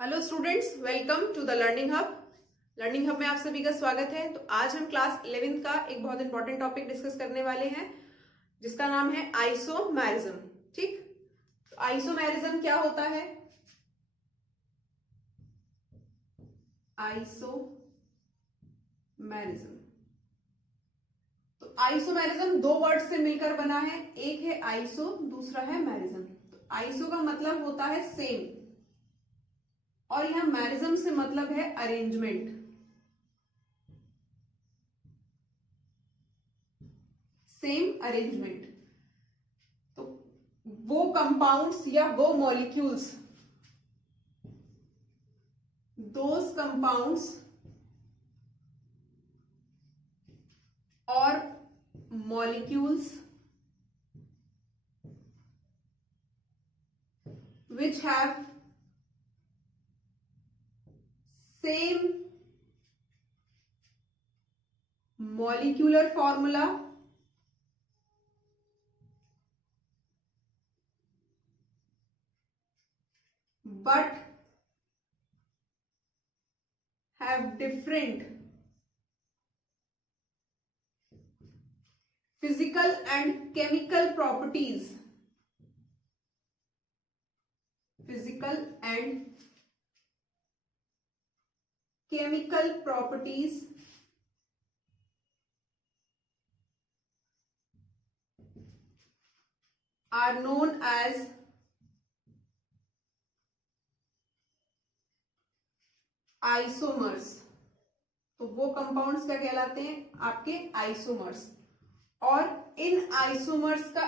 Hello students, welcome to the learning hub. Learning hub में आप सभी का स्वागत है। तो आज हम क्लास 11th का एक बहुत इंपॉर्टेंट टॉपिक डिस्कस करने वाले हैं जिसका नाम है आइसोमेरिज्म। ठीक, तो आइसोमेरिज्म क्या होता है? आइसोमेरिज्म, तो आइसोमेरिज्म दो वर्ड से मिलकर बना है। एक है आइसो, दूसरा है मैरिज्म। तो आइसो का मतलब होता है सेम और यहां मैरिज्म से मतलब है अरेंजमेंट। सेम अरेंजमेंट, तो वो कंपाउंड्स या वो मॉलिक्यूल्स, दोज कंपाउंड्स और molecules which have same molecular formula but have different physical and chemical properties, physical and chemical properties are known as isomers. तो वो कंपाउंड्स क्या कहलाते हैं? आपके आइसोमर्स। और इन आइसोमर्स का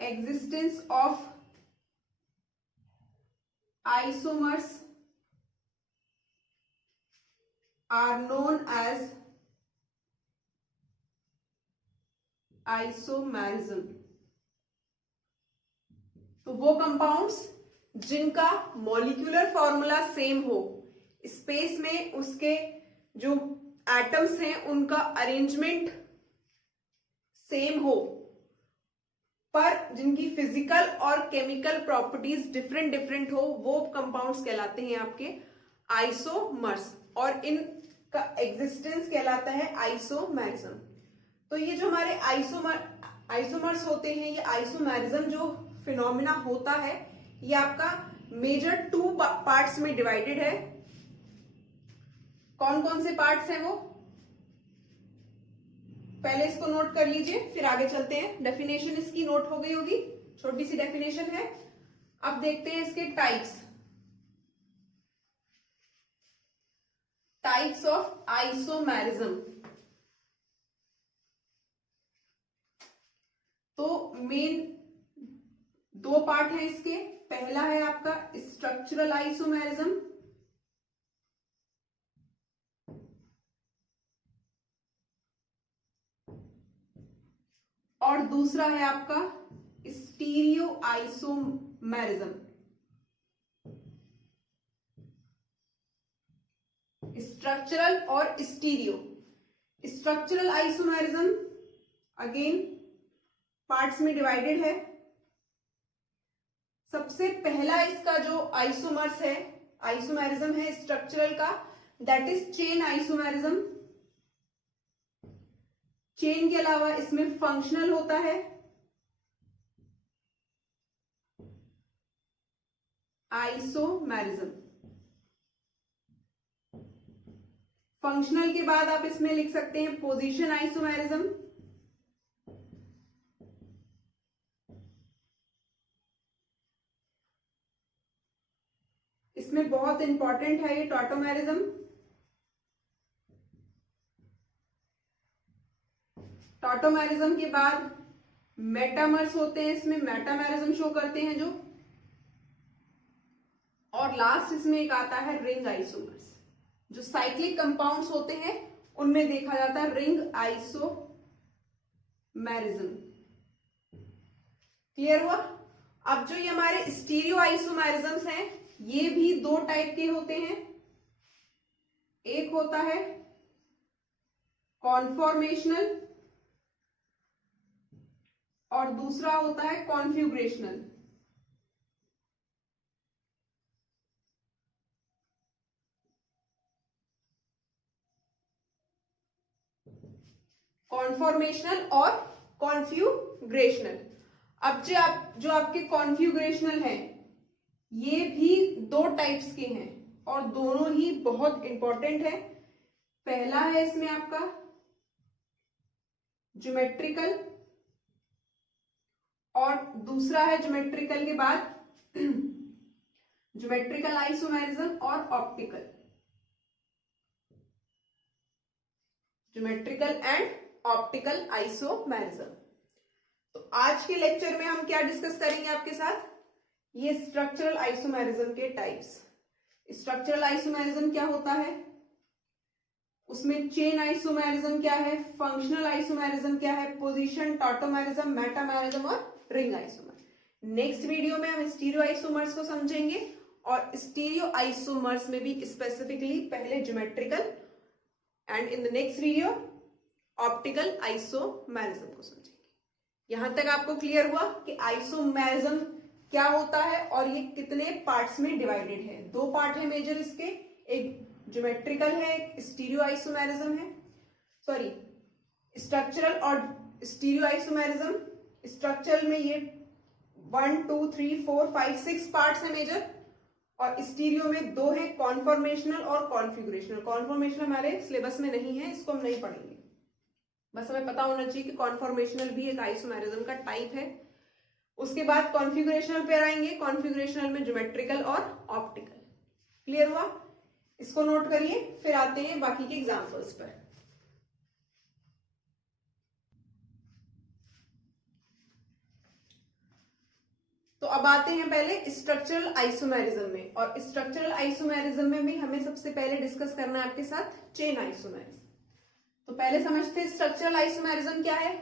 existence of isomers are known as isomerism. तो वो कंपाउंड्स जिनका मॉलिक्यूलर फॉर्मूला सेम हो, स्पेस में उसके जो एटम्स हैं उनका अरेंजमेंट सेम हो, पर जिनकी फिजिकल और केमिकल प्रॉपर्टीज डिफरेंट डिफरेंट हो, वो कंपाउंड्स कहलाते हैं आपके आइसोमर्स और इनका एग्जिस्टेंस कहलाता है आइसोमेरिज्म। तो ये जो हमारे आइसोमर्स होते हैं, ये आइसोमेरिज्म जो फिनोमिना होता है, ये आपका मेजर टू पार्ट्स में डिवाइडेड है। कौन कौन से पार्ट्स हैं वो पहले इसको नोट कर लीजिए, फिर आगे चलते हैं। डेफिनेशन इसकी नोट हो गई होगी, छोटी सी डेफिनेशन है। अब देखते हैं इसके टाइप्स ऑफ आइसोमेरिज्म। तो मेन दो पार्ट है इसके। पहला है आपका स्ट्रक्चरल आइसोमेरिज्म और दूसरा है आपका स्टीरियो आइसोमेरिज्म। स्ट्रक्चरल और stereo. Structural isomerism again parts में डिवाइडेड है। सबसे पहला इसका जो आइसोमेरिज्म है स्ट्रक्चरल का, that is chain isomerism. Chain के अलावा इसमें फंक्शनल होता है, आइसोमेरिज्म। फंक्शनल के बाद आप इसमें लिख सकते हैं पोजीशन आइसोमेरिज्म। इसमें बहुत इंपॉर्टेंट है ये टॉटोमेरिज्म। टॉटोमेरिज्म के बाद मेटामर्स होते हैं, इसमें मेटामेरिज्म शो करते हैं जो, और लास्ट इसमें एक आता है रिंग आइसोमर्स। जो साइक्लिक कंपाउंड्स होते हैं उनमें देखा जाता है रिंग आइसोमेरिज्म। क्लियर हुआ? अब जो ये हमारे स्टीरियो आइसोमेरिज्म्स हैं, ये भी दो टाइप के होते हैं। एक होता है कॉन्फॉर्मेशनल और दूसरा होता है कॉन्फिगरेशनल। कॉन्फॉर्मेशनल और कॉन्फ्यूग्रेशनल। अब जो आपके कॉन्फ्यूग्रेशनल है ये भी दो टाइप्स के हैं और दोनों ही बहुत इंपॉर्टेंट है। पहला है इसमें आपका ज्योमेट्रिकल और दूसरा है ज्योमेट्रिकल के बाद ज्योमेट्रिकल आइसोमेरिज्म और optical. Geometrical and optical isomerism. तो आज के लेक्चर में हम क्या डिस्कस करेंगे आपके साथ, ये स्ट्रक्चरल आइसोमेरिज्म के टाइप्स। स्ट्रक्चरल आइसोमेरिज्म क्या होता है, उसमें चेन आइसोमेरिज्म क्या है, फंक्शनल आइसोमेरिज्म क्या है, पोजीशन टॉटोमेरिज्म, मेटामेरिज्म और रिंग आइसोमर। नेक्स्ट वीडियो में हम स्टीरियो आइसोमर्स को समझेंगे और स्टीरियो आइसोमर्स में भी स्पेसिफिकली पहले geometrical and in the next video optical isomerism को समझेंगे। यहां तक आपको क्लियर हुआ कि आइसोमेरिज्म क्या होता है और ये कितने पार्ट्स में डिवाइडेड है। दो पार्ट है मेजर इसके, एक ज्योमेट्रिकल है, एक स्टीरियो आइसोमेरिज्म है, सॉरी स्ट्रक्चरल और स्टीरियो आइसोमेरिज्म। स्ट्रक्चरल में ये 1 2 3 4 5 6 पार्ट्स है मेजर और स्टीरियो में दो है, कॉन्फॉर्मेशनल और कॉन्फिगरेशनल। कॉन्फॉर्मेशनल हमारे सिलेबस में नहीं है, इसको हम नहीं पढ़ेंगे, बस हमें पता होना चाहिए कि कॉन्फॉर्मेशनल भी एक आइसोमेरिज्म का टाइप है। उसके बाद कॉन्फिगरेशनल पे आएंगे, कॉन्फिगरेशनल में ज्योमेट्रिकल और ऑप्टिकल। क्लियर हुआ, इसको नोट करिए, फिर आते हैं बाकी के एग्जांपल्स पर। तो अब आते हैं पहले स्ट्रक्चरल आइसोमेरिज्म में, और स्ट्रक्चरल आइसोमेरिज्म में भी हमें सबसे पहले डिस्कस करना है आपके साथ चेन आइसोमेरिज्म। तो पहले समझते हैं स्ट्रक्चरल आइसोमेरिज्म क्या है।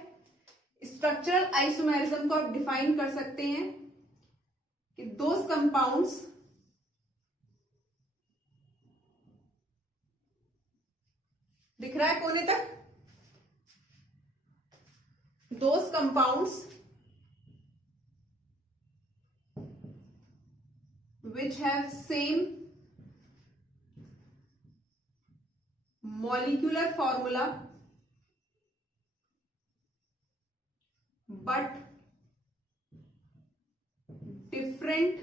स्ट्रक्चरल आइसोमेरिज्म को आप डिफाइन कर सकते हैं कि दोज कंपाउंड्स दिख रहा है कोने तक, those compounds which have same molecular formula but different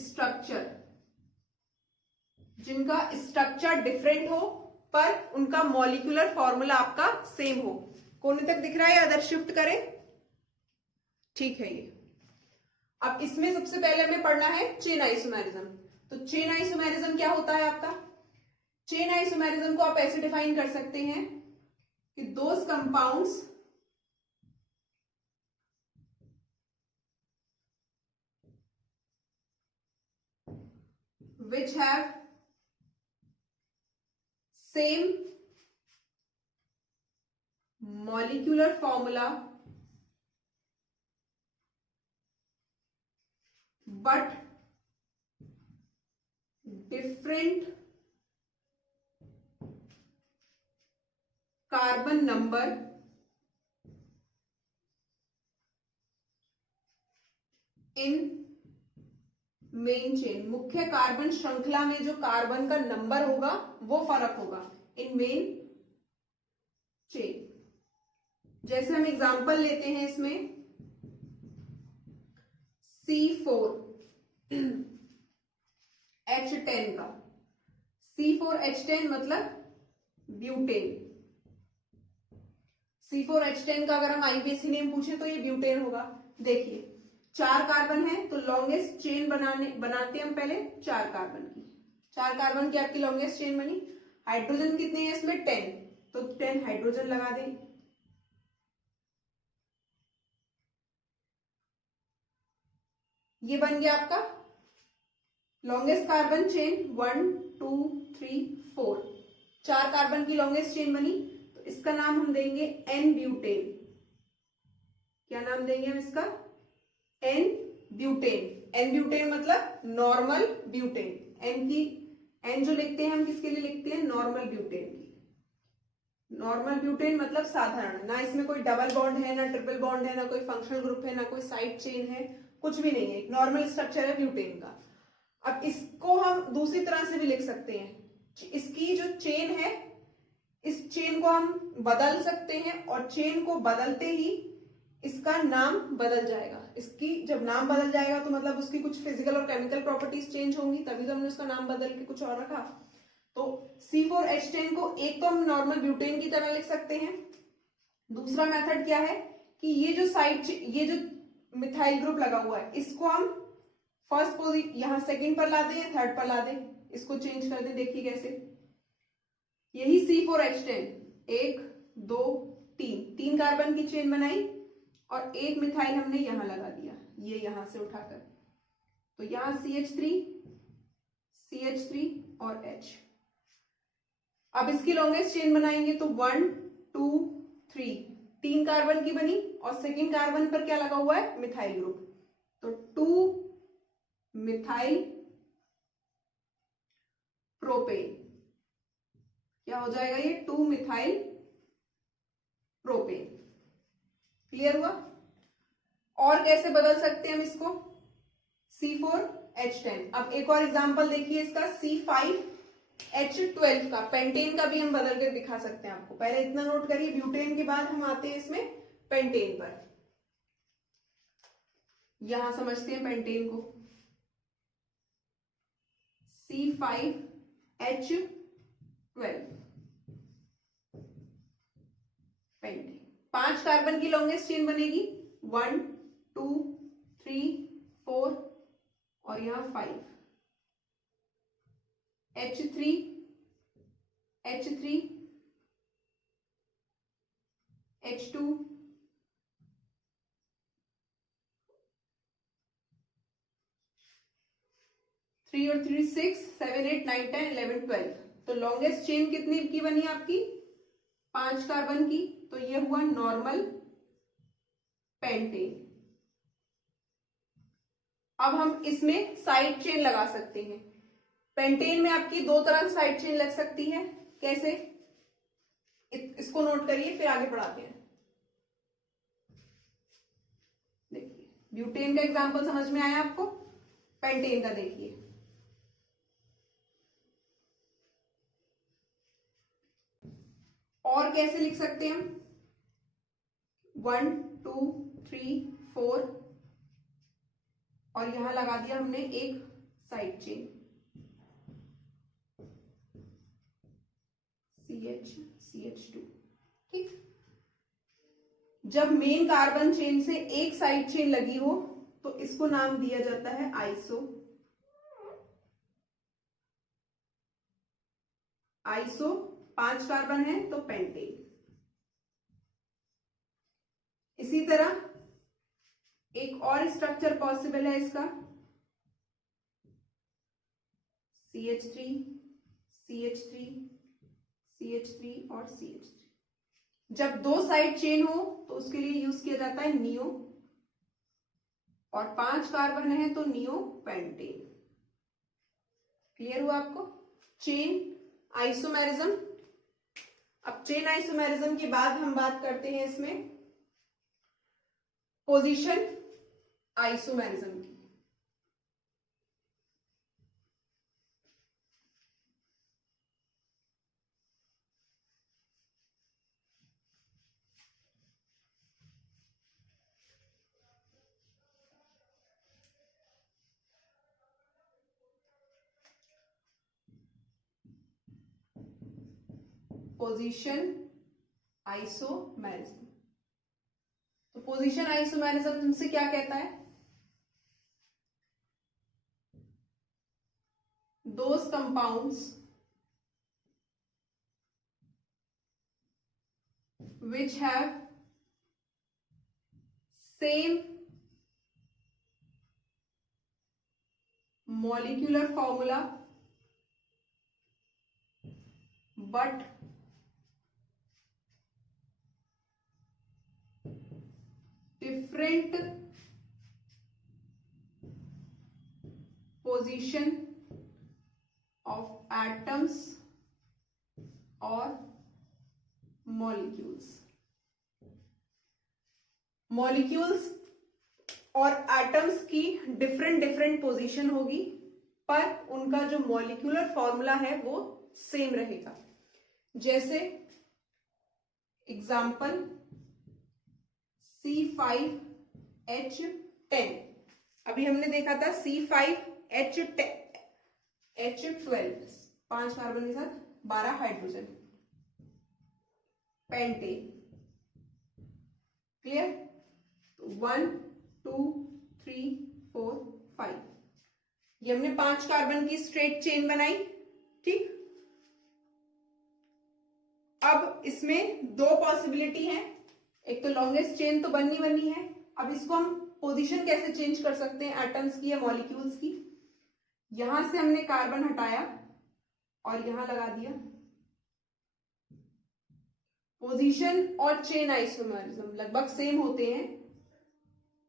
structure, जिनका स्ट्रक्चर डिफरेंट हो पर उनका मॉलिक्यूलर फॉर्मूला आपका सेम हो। कोने तक दिख रहा है या अदर शिफ्ट करें, ठीक है। ये अब इसमें सबसे पहले हमें पढ़ना है चेन आइसोमेरिज्म। तो चेन आइसोमेरिज्म क्या होता है आपका, चेन आइसोमेरिज्म को आप ऐसे डिफाइन कर सकते हैं कि those compounds which have same molecular formula but different carbon number in main chain. मुख्य कार्बन श्रृंखला में जो कार्बन का नंबर होगा वो फर्क होगा इन मेन चेन। जैसे हम एग्जांपल लेते हैं इसमें C4H10 का, C4H10 मतलब ब्यूटेन। C4H10 का अगर हम आईपीसी नेम पूछे तो ये ब्यूटेन होगा। देखिए 4 कार्बन है तो लॉन्गेस्ट चेन बनाते हैं हम पहले 4 कार्बन की। 4 कार्बन की आपकी लॉन्गेस्ट चेन बनी। हाइड्रोजन कितने हैं इसमें 10, तो 10 हाइड्रोजन लगा दें। ये बन गया आपका लॉन्गेस्ट कार्बन चेन 1 2 3 4। 4 कार्बन की लॉन्गेस्ट चेन बनी, तो इसका नाम हम देंगे एन ब्यूटेन। क्या नाम देंगे हम इसका, एन ब्यूटेन। एन ब्यूटेन मतलब नॉर्मल ब्यूटेन। एन जो लिखते हैं हम किसके लिए लिखते हैं, नॉर्मल ब्यूटेन की। नॉर्मल ब्यूटेन मतलब साधारण, ना इसमें कोई डबल बॉन्ड है, ना ट्रिपल बॉन्ड है, ना कोई फंक्शनल ग्रुप है, ना कोई साइड चेन है, कुछ भी नहीं है, एक नॉर्मल स्ट्रक्चर है ब्यूटेन का। अब इसको हम दूसरी तरह से भी लिख सकते हैं, इसकी जो चेन है इस चेन को हम बदल सकते हैं और चेन को बदलते ही इसका नाम बदल जाएगा। इसकी जब नाम बदल जाएगा तो मतलब उसकी कुछ फिजिकल और केमिकल प्रॉपर्टीज चेंज होंगी, तभी तो हमने उसका नाम बदल के कुछ और रखा। तो C4H10 को एक तो हम नॉर्मल ब्यूटेन की तरह लिख सकते हैं। दूसरा मेथड क्या है कि ये जो मिथाइल ग्रुप लगा हुआ है इसको हम फर्स्ट पोजीशन यहां सेकंड पर ला दें या थर्ड पर ला दें, इसको चेंज कर दें। देखिए कैसे, यही C4H10 1 2 3 कार्बन की चेन बनाई और एक मिथाइल हमने यहां लगा दिया, ये यहां से उठाकर, तो यहां CH3 और H। अब इसकी लॉन्गेस्ट चेन बनाएंगे तो 1 2 3 3 कार्बन की बनी और सेकेंड कार्बन पर क्या लगा हुआ है, मिथाइल ग्रुप, तो 2 मिथाइल प्रोपेन। क्या हो जाएगा ये, 2 मिथाइल प्रोपेन। क्लियर हुआ। और कैसे बदल सकते हैं हम इसको, C4H10। अब एक और एग्जांपल देखिए इसका, C5H12 का, पेंटेन का भी हम बदल के दिखा सकते हैं आपको। पहले इतना नोट करिए, ब्यूटेन के बाद हम आते हैं इसमें पेंटेन पर। यहां समझते हैं पेंटेन को, C5H12 पेंटेन। 5 कार्बन की लॉन्गेस्ट चेन बनेगी, 1 2 3 4 और यहां 5, H3 H2 3 और 3 6 7 8 9 10 11 12। तो लॉन्गेस्ट चेन कितनी की बनी आपकी, 5 कार्बन की, तो ये हुआ नॉर्मल पेंटेन। अब हम इसमें साइड चेन लगा सकते हैं। पेंटेन में आपकी दो तरह से साइड चेन लग सकती है। कैसे, इसको नोट करिए फिर आगे बढ़ाते हैं। देखिए ब्यूटेन का एग्जांपल समझ में आया आपको, पेंटेन का देखिए, और कैसे लिख सकते हैं हम, 1 2 3 4 और यहां लगा दिया हमने एक साइड चेन, CH2। ठीक, जब मेन कार्बन चेन से एक साइड चेन लगी हो तो इसको नाम दिया जाता है आइसो। 5 कार्बन है तो पेंटेन। इसी तरह एक और स्ट्रक्चर पॉसिबल है इसका, CH3 और CH3। जब दो साइड चेन हो तो उसके लिए यूज किया जाता है नियो, और 5 कार्बन है तो नियो पेंटेन। क्लियर हुआ आपको, चेन आइसोमेरिज्म। अब चेन आइसोमेरिज्म के बाद हम बात करते हैं इसमें पोजीशन आइसोमेरिज्म की। पोजीशन आइसोमेरिज्म, तो पोजीशन आइसोमेरिज्म से क्या कहता है, those compounds which have same molecular formula but different position of atoms or molecules और एटम्स की डिफरेंट डिफरेंट पोजीशन होगी, पर उनका जो मॉलिक्यूलर फॉर्मूला है वो सेम रहेगा। जैसे एग्जाम्पल C5H10, अभी हमने देखा था C5H12, 5 कार्बन के साथ 12 हाइड्रोजन, पेंटेन। क्लियर? 1 2 3 4 5, ये हमने 5 कार्बन की स्ट्रेट चेन बनाई। ठीक, अब इसमें दो पॉसिबिलिटी है, एक तो लॉन्गेस्ट चेन तो बननी है। अब इसको हम पोजीशन कैसे चेंज कर सकते हैं एटम्स की या मॉलिक्यूल्स की? यहां से हमने कार्बन हटाया और यहां लगा दिया। पोजीशन और चेन आइसोमरिज्म लगभग सेम होते हैं,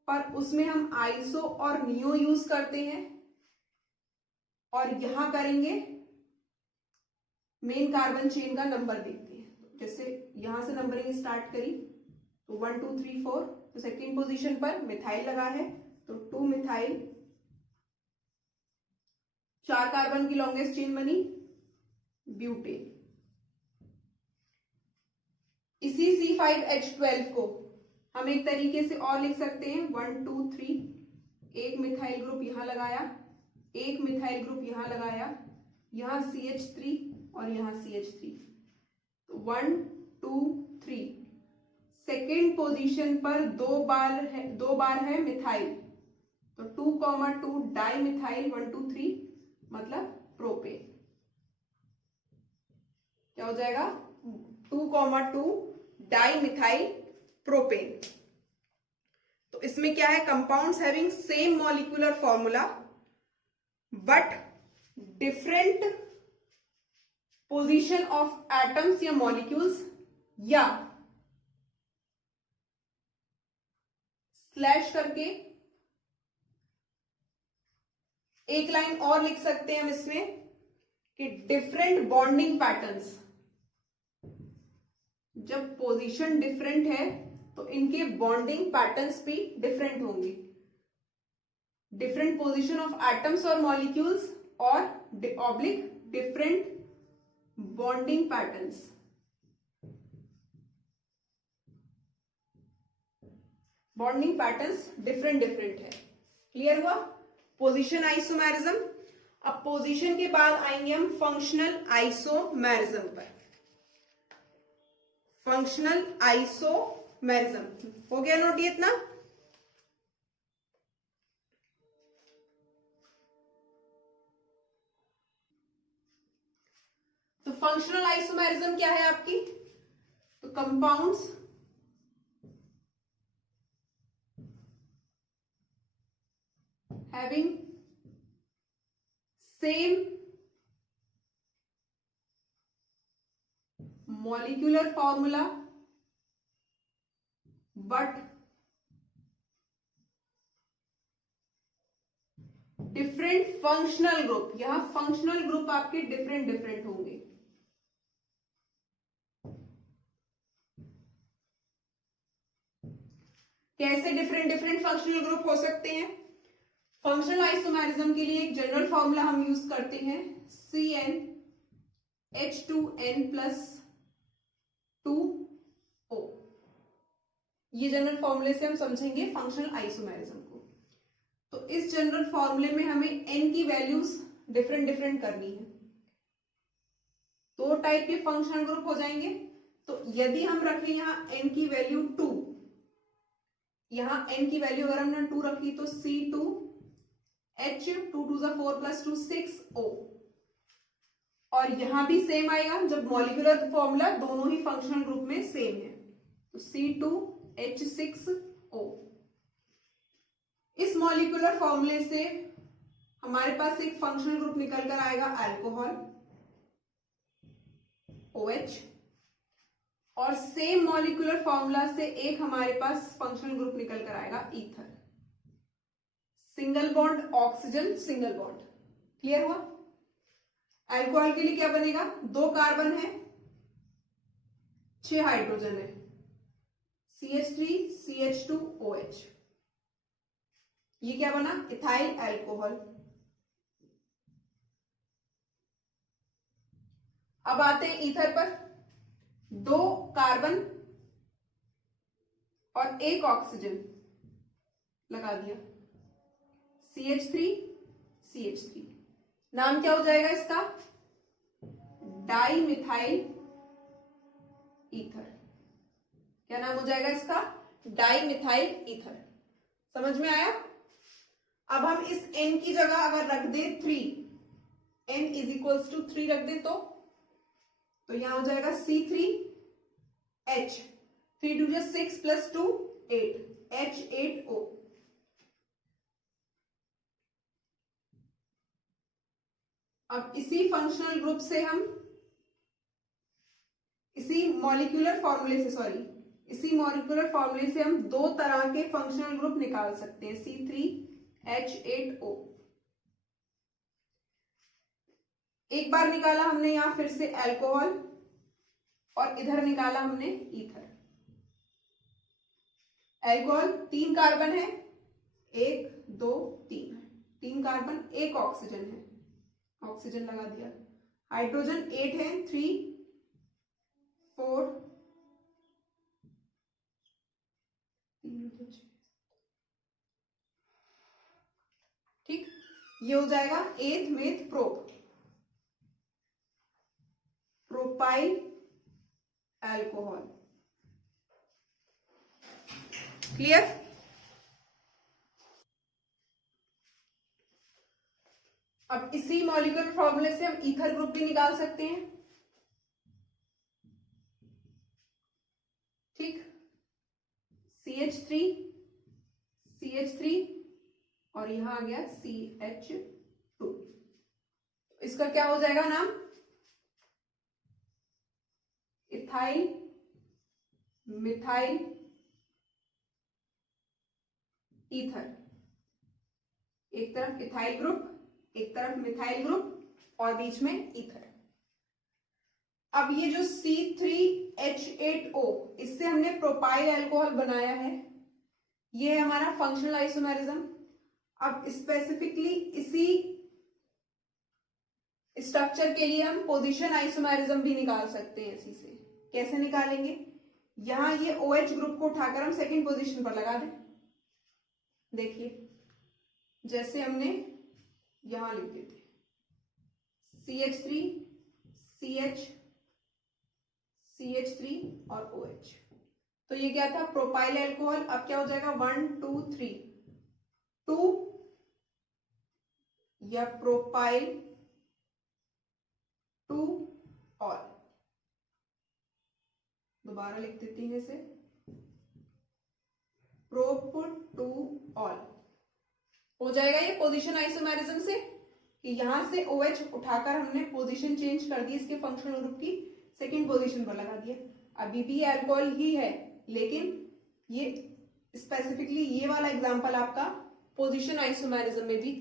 पर उसमें हम आइसो और नियो यूज करते हैं, और यहां करेंगे मेन कार्बन चेन का नंबर देखते हैं। जैसे यहां से नंबरिंग स्टार्ट करी तो 1 2 3 4, तो सेकेंड पोजीशन पर मिथाइल लगा है तो 2 मिथाइल, 4 कार्बन की लॉन्गेस्ट चेन बनी ब्यूटेन। इसी C5H12 को हम एक तरीके से और लिख सकते हैं 1 2 3, एक मिथाइल ग्रुप यहां लगाया, एक मिथाइल ग्रुप यहां लगाया, यहां CH3 और यहां CH3, तो 1 2 3। सेकेंड पोजीशन पर दो बार है मिथाइल, तो 2,2 डाई मिथाइल 1 2 3, मतलब प्रोपेन। क्या हो जाएगा? 2,2 डाई मिथाइल प्रोपेन। तो इसमें क्या है? Compounds having same molecular formula but different position of atoms या मॉलिक्यूल्स, या स्लैश करके एक लाइन और लिख सकते हैं हम इसमें कि डिफरेंट बॉन्डिंग पैटर्न्स। जब पोजीशन डिफरेंट है तो इनके बॉन्डिंग पैटर्न्स भी डिफरेंट होंगे। डिफरेंट पोजीशन ऑफ एटम्स और मॉलिक्यूल्स और oblique different bonding patterns. Bonding patterns different है। क्लियर हुआ? Position isomerism. अब पोजीशन के बाद आएंगे हम फंक्शनल आइसोमेरिज्म पर। फंक्शनल आइसोमेरिज्म हो गया नोट ये इतना? तो फंक्शनल आइसोमेरिज्म क्या है आपकी? तो compounds having same molecular formula but different functional group। यहां फंक्शनल ग्रुप आपके डिफरेंट होंगे। कैसे डिफरेंट फंक्शनल ग्रुप हो सकते हैं? फंक्शनल आइसोमेरिज्म के लिए एक जनरल फॉर्मूला हम यूज करते हैं CnH2n+2O। ये जनरल फॉर्मूले से हम समझेंगे फंक्शनल आइसोमेरिज्म को। तो इस जनरल फॉर्मूले में हमें n की वैल्यूज डिफरेंट करनी है। दो टाइप के फंक्शनल ग्रुप हो जाएंगे। तो यदि हम रखें यहां n की वैल्यू 2, यहां n की वैल्यू अगर हमने 2 रखी तो C2H 2 2 4 + 2 6O, और यहां भी सेम आएगा जब मॉलिक्यूलर फॉर्मूला दोनों ही फंक्शनल ग्रुप में सेम है, तो C2H6O। इस मॉलिक्यूलर फॉर्मूले से हमारे पास एक फंक्शनल ग्रुप निकल कर आएगा अल्कोहल OH, और सेम मॉलिक्यूलर फॉर्मूला से एक हमारे पास फंक्शनल ग्रुप निकल कर आएगा ether. Single bond oxygen, single bond. Clear हुआ? अल्कोहल के लिए क्या बनेगा? 2 कार्बन है, 6 हाइड्रोजन है, CH3 CH2 OH। ये क्या बना? Ethyl alcohol. अब आते हैं ईथर पर। 2 कार्बन और 1 ऑक्सीजन लगा दिया, CH3 CH3। नाम क्या हो जाएगा इसका? Di methyl ether. क्या नाम हो जाएगा इसका? Di methyl ether. समझ में आया? अब हम इस N की जगह अगर रख दे 3, N इज इक्वल्स टू 3 रख दे तो यहां हो जाएगा C3H, 3 2 6 प्लस 2 8, H8O। अब इसी फंक्शनल ग्रुप से हम इसी मॉलिक्यूलर फॉर्मूले से हम 2 तरह के फंक्शनल ग्रुप निकाल सकते हैं, C3H8O। एक बार निकाला हमने यहां फिर से अल्कोहल और इधर निकाला हमने ईथर। अल्कोहल 3 कार्बन है, 1 2 3, 3 कार्बन 1 ऑक्सीजन है, ऑक्सीजन लगा दिया। हाइड्रोजन 8 है, 3 4 ठीक। ये हो जाएगा 8 मेथ प्रोपाइल अल्कोहल। क्लियर? अब इसी मॉलिक्यूलर फॉर्मूले से हम ईथर ग्रुप भी निकाल सकते हैं। ठीक, CH3 और यहां आ गया CH2। इसका क्या हो जाएगा नाम? Ethyl methyl ether. एक तरफ इथाइल ग्रुप, एक तरफ मिथाइल ग्रुप और बीच में ईथर। अब ये जो C3H8O, इससे हमने प्रोपाइल अल्कोहल बनाया है, ये है हमारा फंक्शनल आइसोमेरिज्म। अब स्पेसिफिकली इसी स्ट्रक्चर के लिए हम पोजीशन आइसोमेरिज्म भी निकाल सकते हैं इसी से। कैसे निकालेंगे? यहां ये OH ग्रुप को उठाकर हम सेकंड पोजीशन पर लगा दें। देखिए, जैसे हमने यहां लिख देते CH3 CH3 और OH। तो ये क्या था? Propyl alcohol. अब क्या हो जाएगा? 1 2 3, 2 या प्रोपाइल 2 ऑल। दोबारा लिख देती हैं इसे, प्रोप 2 ऑल हो जाएगा। ये पोजीशन आइसोमेरिज्म से कि यहां से OH उठाकर हमने पोजीशन चेंज कर दी, इसके फंक्शनल ग्रुप की सेकंड पोजीशन पर लगा दिया। अभी भी ये अल्कोहल ही है, लेकिन ये स्पेसिफिकली ये वाला एग्जांपल आपका पोजीशन आइसोमेरिज्म में भी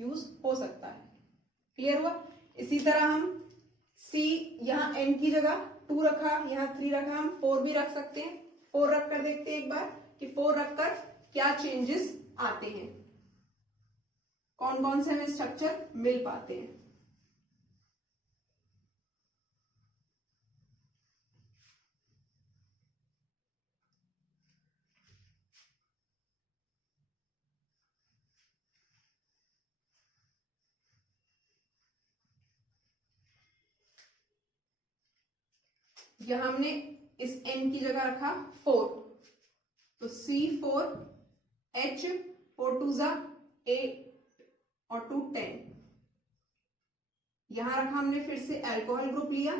यूज हो सकता है। क्लियर हुआ? इसी तरह हम C यहां N की जगह 2 रखा, यहां 3 रखा, हम 4 भी रख सकते हैं। 4 रखकर देखते हैं एक बार कि 4 रखकर क्या चेंजेस आते हैं, कौन कौन से हमें स्ट्रक्चर मिल पाते हैं। यहां हमने इस N की जगह रखा 4, तो C4H, 4 2 8 और 2 10। यहां रखा हमने फिर से अल्कोहल ग्रुप लिया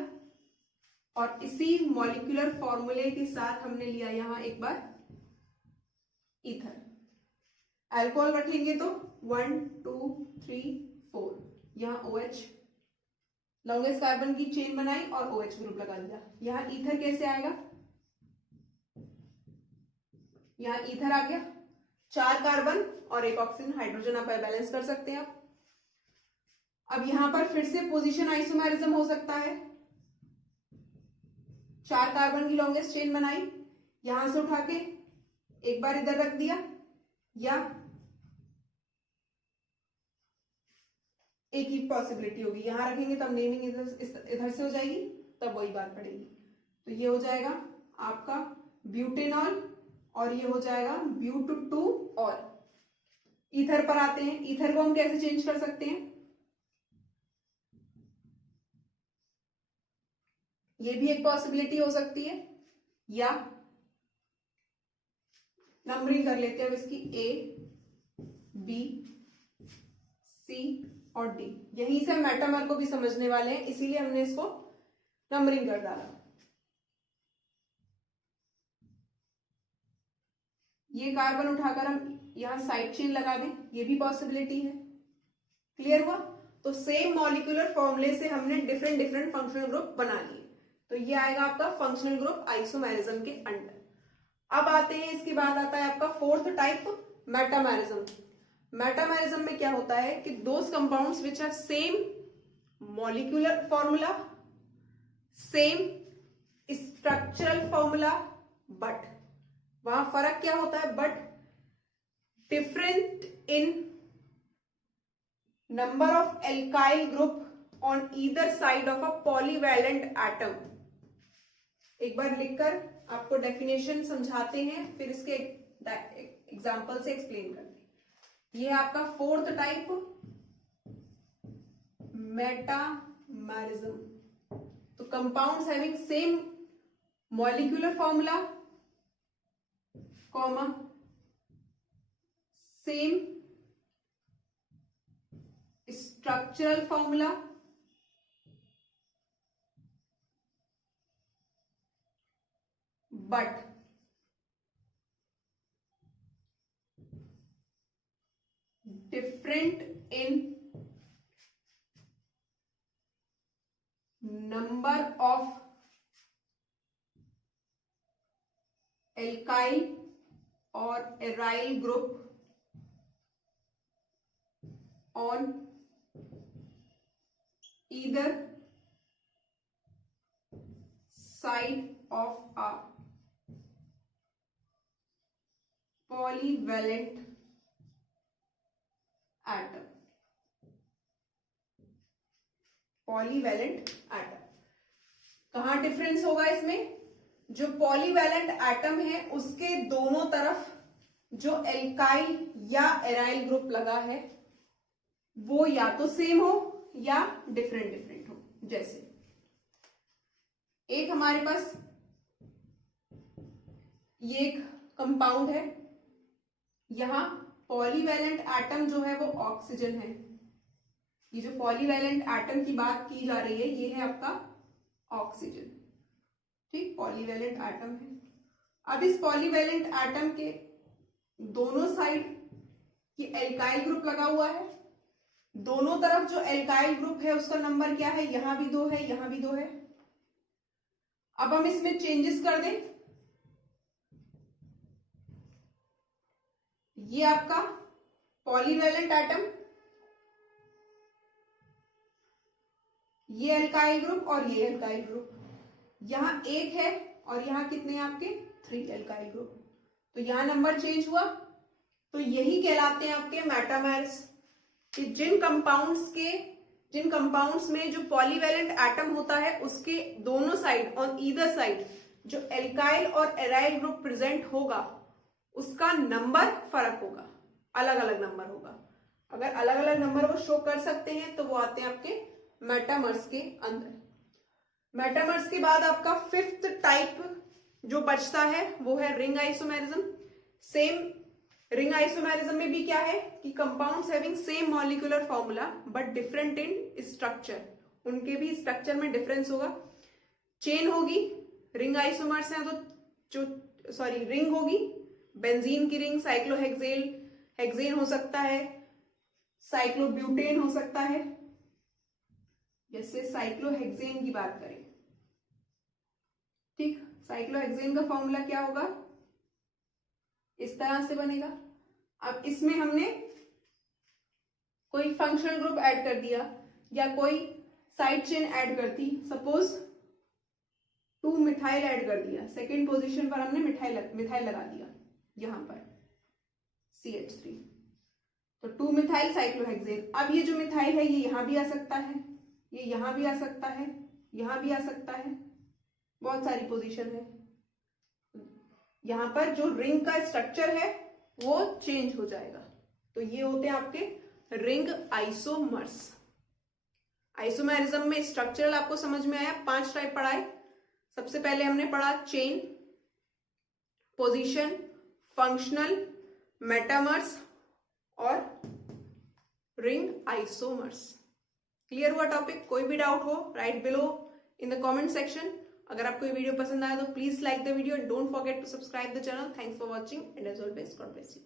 और इसी मॉलिक्यूलर फॉर्मूले के साथ हमने लिया यहां एक बार ईथर। अल्कोहल रखेंगे तो 1 2 3 4, यहां OH लॉन्गेस्ट कार्बन की चेन बनाई और OH ग्रुप लगा दिया। यहां ईथर कैसे आएगा? यहां ईथर आ गया, 4 कार्बन और 1 ऑक्सीजन, हाइड्रोजन आप बैलेंस कर सकते हैं आप। अब यहां पर फिर से पोजीशन आइसोमेरिज्म हो सकता है, 4 कार्बन की लॉन्गेस्ट चेन बनाई, यहां से उठा के एक बार इधर रख दिया, या एक ही पॉसिबिलिटी होगी, यहां रखेंगे तब नेमिंग इधर से हो जाएगी, तब वही बात पड़ेगी। तो ये हो जाएगा आपका ब्यूटेनॉल और ये हो जाएगा ब्यूट2। और ईथर पर आते हैं, ईथर को हम कैसे चेंज कर सकते हैं, ये भी एक पॉसिबिलिटी हो सकती है, या नंबरिंग कर लेते हैं अब इसकी A, B, C और D। यहीं से मेटामर को भी समझने वाले हैं, इसीलिए हमने इसको नंबरिंग कर डाला। ये कार्बन उठाकर हम यहां साइड चेन लगा दें, ये भी पॉसिबिलिटी है। क्लियर हुआ? तो सेम मॉलिक्यूलर फॉर्मूले से हमने डिफरेंट डिफरेंट फंक्शनल ग्रुप बना लिए। तो ये आएगा आपका फंक्शनल ग्रुप आइसोमेरिज्म के अंडर। अब आते हैं, इसके बाद आता है आपका फोर्थ टाइप, मेटामेरिज्म। मेटामेरिज्म में क्या होता है कि those compounds which are same molecular formula, same structural formula, but वहां फर्क क्या होता है, but different in number of alkyl group on either side of a polyvalent atom. एक बार लिखकर आपको डेफिनेशन समझाते हैं, फिर इसके एग्जांपल से एक्सप्लेन करते हैं। ये है आपका फोर्थ टाइप, मेटामेरिज्म। तो compounds having same molecular formula, comma same structural formula, but different in number of alkyl or aryl group on either side of a polyvalent atom. Polyvalent atom कहां difference होगा इसमें, जो polyvalent atom है उसके दोनों तरफ जो एल्काइल या एराइल ग्रुप लगा है वो या तो सेम हो या डिफरेंट डिफरेंट हो। जैसे एक हमारे पास ये एक कंपाउंड है, यहां पॉलीवैलेंट एटम जो है वो ऑक्सीजन है। ये जो पॉलीवैलेंट एटम की बात की जा रही है ये है आपका ऑक्सीजन, ठीक, पॉलीवैलेंट एटम है। अब इस पॉलीवैलेंट एटम के दोनों साइड ये एल्काइल ग्रुप लगा हुआ है, दोनों तरफ जो एल्काइल ग्रुप है उसका नंबर क्या है, यहां भी 2 है, यहां भी 2 है। अब हम इसमें चेंजेस कर दें, ये आपका पॉलीवैलेंट एटम, ये एल्काइल ग्रुप और ये एल्काइल ग्रुप, यहां 1 है और यहां कितने हैं आपके 3 एल्काइल ग्रुप। तो यहां नंबर चेंज हुआ। तो यही कहलाते हैं आपके मेटामेर्स, कि जिन कंपाउंड्स में जो पॉलीवैलेंट एटम होता है उसके दोनों साइड, ऑन ईदर साइड, जो एल्काइल और एराइल ग्रुप प्रेजेंट होगा उसका नंबर फर्क होगा, अलग अलग नंबर होगा। अगर अलग अलग नंबर वो शो कर सकते हैं तो वो आते हैं आपके मेटामर्स के अंदर। मेटामर्स के बाद आपका फिफ्थ टाइप जो बचता है वो है ring isomerism. Same ring isomerism में भी क्या है कि compounds having same molecular formula but different in structure, उनके भी स्ट्रक्चर में डिफरेंस होगा। चेन होगी, रिंग आइसोमर्स हैं तो रिंग होगी, बेंजीन की रिंग, हेक्सेन हो सकता है, साइक्लोब्यूटेन हो सकता है। जैसे साइक्लोहेक्सेन की बात करें, ठीक, साइक्लोहेक्सेन का फॉर्मूला क्या होगा, इस तरह से बनेगा। अब इसमें हमने कोई फंक्शनल ग्रुप ऐड कर दिया या कोई साइड चेन ऐड कर दी, सपोज 2 मिथाइल ऐड कर दिया, सेकेंड पोजीशन पर हमने मिथाइल लगा दिया यहां पर CH3, तो 2 मिथाइल साइक्लोहेक्सेन। अब ये जो मिथाइल है ये यहां भी आ सकता है, ये यहां भी आ सकता है, यहां भी आ सकता है, बहुत सारी पोजीशन है। यहां पर जो रिंग का स्ट्रक्चर है वो चेंज हो जाएगा। तो ये होते हैं आपके रिंग आइसोमर्स। आइसोमेरिज्म में स्ट्रक्चरल आपको समझ में आया, 5 टाइप पढ़ाए। सबसे पहले हमने पढ़ा चेन, पोजीशन, फंक्शनल, मेटामर्स और रिंग आइसोमर्स। क्लियर हुआ टॉपिक? कोई भी डाउट हो write below in the comment section. अगर आपको ये वीडियो पसंद आया तो please like the video and don't forget to subscribe the channel. Thanks for watching and as always God bless you.